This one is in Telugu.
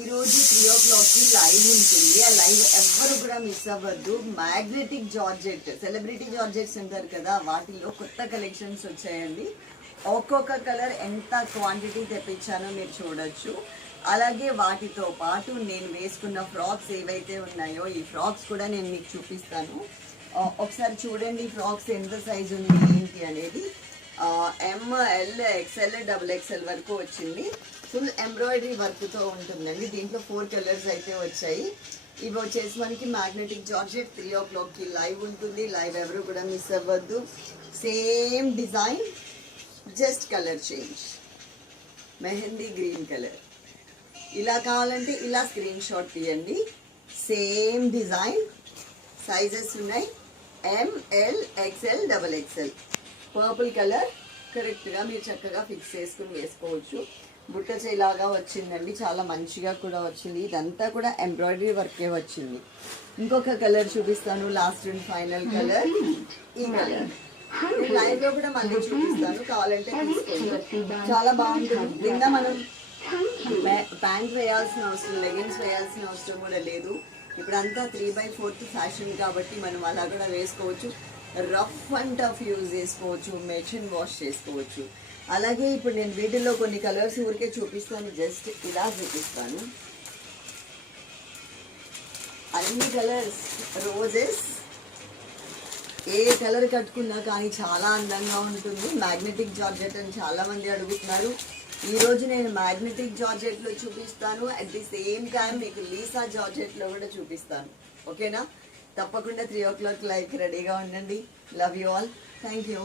ఈరోజు 3 o'clockకి లైవ్ ఉంటుంది. ఆ లైవ్ ఎవరు కూడా మిస్ అవ్వద్దు. మ్యాగ్నెటిక్ జార్జెట్, సెలబ్రిటీ జార్జెట్స్ ఉంటారు కదా, వాటిలో కొత్త కలెక్షన్స్ వచ్చాయండి. ఒక్కొక్క కలర్ ఎంత క్వాంటిటీ తెప్పించానో మీరు చూడొచ్చు. అలాగే వాటితో పాటు నేను వేసుకున్న ఫ్రాక్స్ ఏవైతే ఉన్నాయో ఈ ఫ్రాక్స్ కూడా నేను మీకు చూపిస్తాను. ఒకసారి చూడండి ఫ్రాక్స్ ఎంత సైజు ఉంది ఏంటి అనేది. ML XL XXL వరకు వచ్చింది. ఫుల్ ఎంబ్రాయిడరీ వర్క్తో ఉంటుందండి. దీంట్లో 4 కలర్స్ అయితే వచ్చాయి. ఇవి వచ్చేసి మనకి మ్యాగ్నెటిక్ జార్జెట్. 3 o'clockకి లైవ్ ఉంటుంది. లైవ్ ఎవరు కూడా మిస్ అవ్వద్దు. Same design, just colour change. Mehndi green colour. ఇలా కావాలంటే ఇలా స్క్రీన్ షాట్ తీయండి. సేమ్ డిజైన్, సైజెస్ ఉన్నాయి ML XL XXL. Purple colour కరెక్ట్గా మీరు చక్కగా ఫిక్స్ చేసుకుని వేసుకోవచ్చు. బుట్ట చేలాగా వచ్చిందండి, చాలా మంచిగా కూడా వచ్చింది. ఇదంతా కూడా ఎంబ్రాయిడరీ వర్కే వచ్చింది. ఇంకొక కలర్ చూపిస్తాను, లాస్ట్ అండ్ ఫైనల్ కలర్ ఈ కలర్. లైవ్ లో కూడా మళ్ళీ చూపిస్తాను, కావాలంటే తీసుకోండి. చాలా బాగుంటుంది. కింద మనం ప్యాంట్ వేయాల్సిన అవసరం, లెగిన్స్ వేయాల్సిన అవసరం కూడా లేదు. ఇప్పుడంతా 3/4 ఫ్యాషన్ కాబట్టి మనం అలా కూడా వేసుకోవచ్చు. రఫ్ అండ్ టఫ్ యూజ్ చేసుకోవచ్చు, మెషిన్ వాష్ చేసుకోవచ్చు. అలాగే ఇప్పుడు నేను వీటిల్లో కొన్ని కలర్స్ ఊరికే చూపిస్తాను, జస్ట్ ఇలా చూపిస్తాను. అన్ని కలర్స్ రోజెస్, ఏ కలర్ కట్టుకున్నా కానీ చాలా అందంగా ఉంటుంది. మ్యాగ్నెటిక్ జార్జెట్ అని చాలా మంది అడుగుతున్నారు. ఈరోజు నేను మ్యాగ్నెటిక్ జార్జెట్లో చూపిస్తాను. అట్ ది సేమ్ టైం మీకు లీసా జార్జెట్లో కూడా చూపిస్తాను. ఓకేనా? తప్పకుండా 3 o'clock లైవ్కి రెడీగా ఉండండి. Love you all. Thank you.